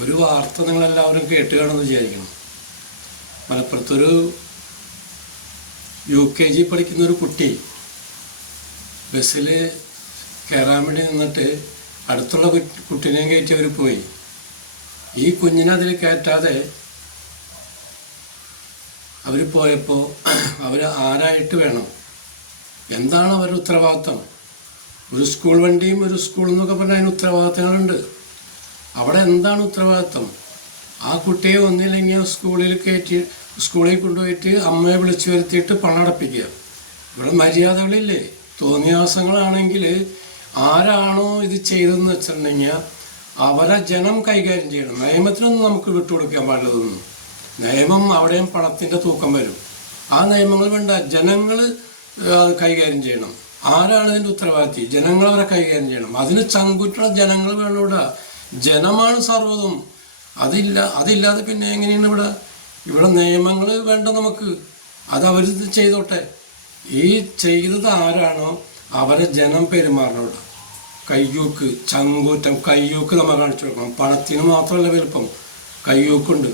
ഒരു വാർത്ത നിങ്ങളെല്ലാവരും കേട്ട് കാണുമെന്ന് വിചാരിക്കണം. മലപ്പുറത്തൊരു UKG പഠിക്കുന്നൊരു കുട്ടി ബസ്സിൽ കയറാൻ വേണ്ടി നിന്നിട്ട് അടുത്തുള്ള കുട്ടീനെയും കയറ്റി അവർ പോയി. ഈ കുഞ്ഞിനെ അതിൽ കയറ്റാതെ അവർ പോയപ്പോൾ അവർ ആരായിട്ട് വേണം? എന്താണ് അവരുടെ ഉത്തരവാദിത്തം? ഒരു സ്കൂൾ വണ്ടിയും ഒരു സ്കൂൾ എന്നൊക്കെ പറഞ്ഞാൽ അതിന് ഉത്തരവാദിത്തങ്ങളുണ്ട്. അവിടെ എന്താണ് ഉത്തരവാദിത്തം? ആ കുട്ടിയെ ഒന്നില്ലെങ്കിൽ സ്കൂളിൽ കൊണ്ടുപോയിട്ട് അമ്മയെ വിളിച്ചു വരുത്തിയിട്ട് പണം അടപ്പിക്കുക. ഇവിടെ മര്യാദകളില്ലേ? തോന്നിയാസങ്ങളാണെങ്കിൽ ആരാണോ ഇത് ചെയ്തതെന്ന് വെച്ചിട്ടുണ്ടെങ്കിൽ അവരെ ജനം കൈകാര്യം ചെയ്യണം. നിയമത്തിനൊന്നും നമുക്ക് വിട്ടുകൊടുക്കാൻ പാടില്ലതൊന്നും. നിയമം അവിടെയും പണത്തിൻ്റെ തൂക്കം വരും. ആ നിയമങ്ങൾ വേണ്ട, ജനങ്ങൾ കൈകാര്യം ചെയ്യണം. ആരാണ് ഇതിൻ്റെ ഉത്തരവാദിത്തി? ജനങ്ങളവരെ കൈകാര്യം ചെയ്യണം. അതിന് ചങ്കുറ്റുള്ള ജനങ്ങൾ വേണം. ഇവിടെ ജനമാണ് സർവ്വതും. അതില്ലാതെ പിന്നെ എങ്ങനെയാണ് ഇവിടെ നിയമങ്ങൾ വേണ്ട നമുക്ക്. അതവർ ചെയ്തോട്ടെ. ഈ ചെയ്തത് ആരാണോ അവരെ ജനം പെരുമാറണം. കയ്യൂക്ക്, ചങ്കൂറ്റം, കയ്യൂക്ക് നമ്മൾ കാണിച്ചു കൊടുക്കണം. പണത്തിന് മാത്രമല്ല വലുപ്പം, കയ്യൂക്കുണ്ട്.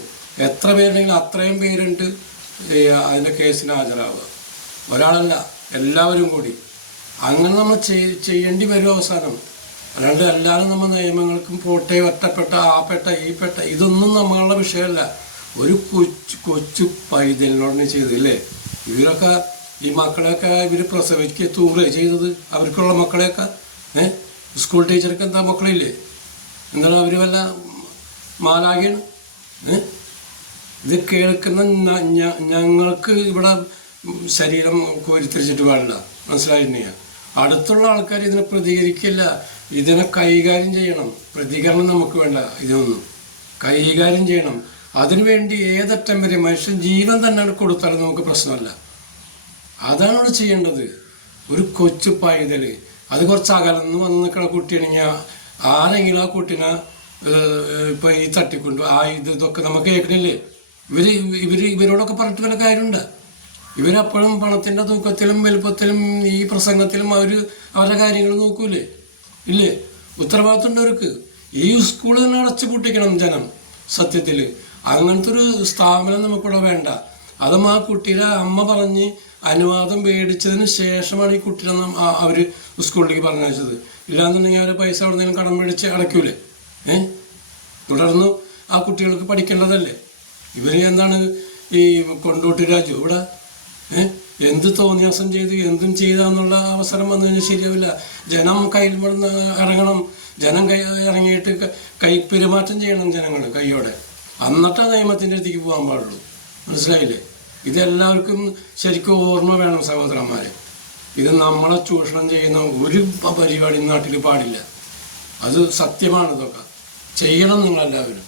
എത്ര പേരുണ്ടെങ്കിലും അത്രയും പേരുണ്ട് അതിൻ്റെ കേസിന് ഹാജരാവുക. ഒരാളല്ല, എല്ലാവരും കൂടി. അങ്ങനെ നമ്മൾ ചെയ്യേണ്ടി വരും അവസാനം. അല്ലാണ്ട് എല്ലാവരും നമ്മൾ നിയമങ്ങൾക്കും പോട്ടെ, ഒറ്റപ്പെട്ട, ഈ പെട്ട ഇതൊന്നും നമ്മളുടെ വിഷയമല്ല. ഒരു കൊച്ചു പൈതലിനോട് ചെയ്തില്ലേ? ഇവരൊക്കെ ഈ മക്കളെയൊക്കെ ഇവർ പ്രസവിക്കുക ചെയ്തത്. അവർക്കുള്ള മക്കളെയൊക്കെ സ്കൂൾ ടീച്ചർക്ക് എന്താ മക്കളില്ലേ? എന്താണ് അവർ വല്ല മാലാഖയാണ്? ഇത് കേൾക്കുന്ന ഞങ്ങൾക്ക് ഇവിടെ ശരീരം കോരിത്തിരിച്ചിട്ട് പാടില്ല. മനസ്സിലായിട്ടുണ്ടെങ്കിൽ അടുത്തുള്ള ആൾക്കാർ ഇതിനെ പ്രതികരിക്കില്ല. ഇതിനെ കൈകാര്യം ചെയ്യണം. പ്രതികരണം നമുക്ക് വേണ്ട. ഇതൊന്നും കൈകാര്യം ചെയ്യണം. അതിനുവേണ്ടി ഏതറ്റം വരെ മനുഷ്യൻ ജീവൻ തന്നെ കൊടുത്താലും നമുക്ക് പ്രശ്നമല്ല. അതാണ് ഇവിടെ ചെയ്യേണ്ടത്. ഒരു കൊച്ചു പൈതൽ അത് കുറച്ച് അകലന്ന് വന്ന് നിൽക്കുന്ന കുട്ടിയാണെങ്കിൽ ആരെങ്കിലും ആ കുട്ടീനെ ഇപ്പം ഈ തട്ടിക്കൊണ്ട് ഇതൊക്കെ നമുക്ക് കേൾക്കണില്ലേ? ഇവരോടൊക്കെ പറഞ്ഞിട്ട് വല്ല കാര്യമുണ്ട്? ഇവരപ്പോഴും പണത്തിൻ്റെ തൂക്കത്തിലും വലുപ്പത്തിലും ഈ പ്രസംഗത്തിലും അവരുടെ കാര്യങ്ങൾ നോക്കൂലേ? ഇല്ലേ? ഉത്തരവാദിത്തമുണ്ട് അവർക്ക്. ഈ സ്കൂൾ തന്നെ അടച്ചു പൂട്ടിക്കണം ജനം. സത്യത്തിൽ അങ്ങനത്തെ ഒരു സ്ഥാപനം നമുക്കിവിടെ വേണ്ട. അതും ആ കുട്ടിയുടെ അമ്മ പറഞ്ഞ് അനുവാദം മേടിച്ചതിന് ശേഷമാണ് ഈ കുട്ടീനെ അവർ സ്കൂളിലേക്ക് പറഞ്ഞയച്ചത്. ഇല്ലാന്നുണ്ടെങ്കിൽ അവർ പൈസ അവിടെ നിന്നും കടം മേടിച്ച് അടയ്ക്കൂലേ? തുടർന്ന് ആ കുട്ടികൾക്ക് പഠിക്കേണ്ടതല്ലേ? ഇവർ എന്താണ് ഈ കൊണ്ടോട്ടി രാജു ഇവിടെ എന്ത് തോന്നിയാസം ചെയ്ത് എന്തും ചെയ്താന്നുള്ള അവസരം വന്നു കഴിഞ്ഞാൽ ശരിയാവില്ല. ജനം കയ്യിൽ പെടുന്ന ഇറങ്ങണം. ജനം ഇറങ്ങിയിട്ട് പെരുമാറ്റം ചെയ്യണം ജനങ്ങൾ കൈയോടെ. എന്നിട്ട് നിയമത്തിൻ്റെ അടുത്തേക്ക് പോകാൻ പാടുള്ളൂ. മനസ്സിലായില്ലേ? ഇതെല്ലാവർക്കും ശരിക്കും ഓർമ്മ വേണം സഹോദരന്മാരെ. ഇത് നമ്മളെ ചൂഷണം ചെയ്യുന്ന ഒരു പരിപാടി നാട്ടിൽ പാടില്ല. അത് സത്യമാണ്. ഇതൊക്കെ ചെയ്യണം നിങ്ങളെല്ലാവരും.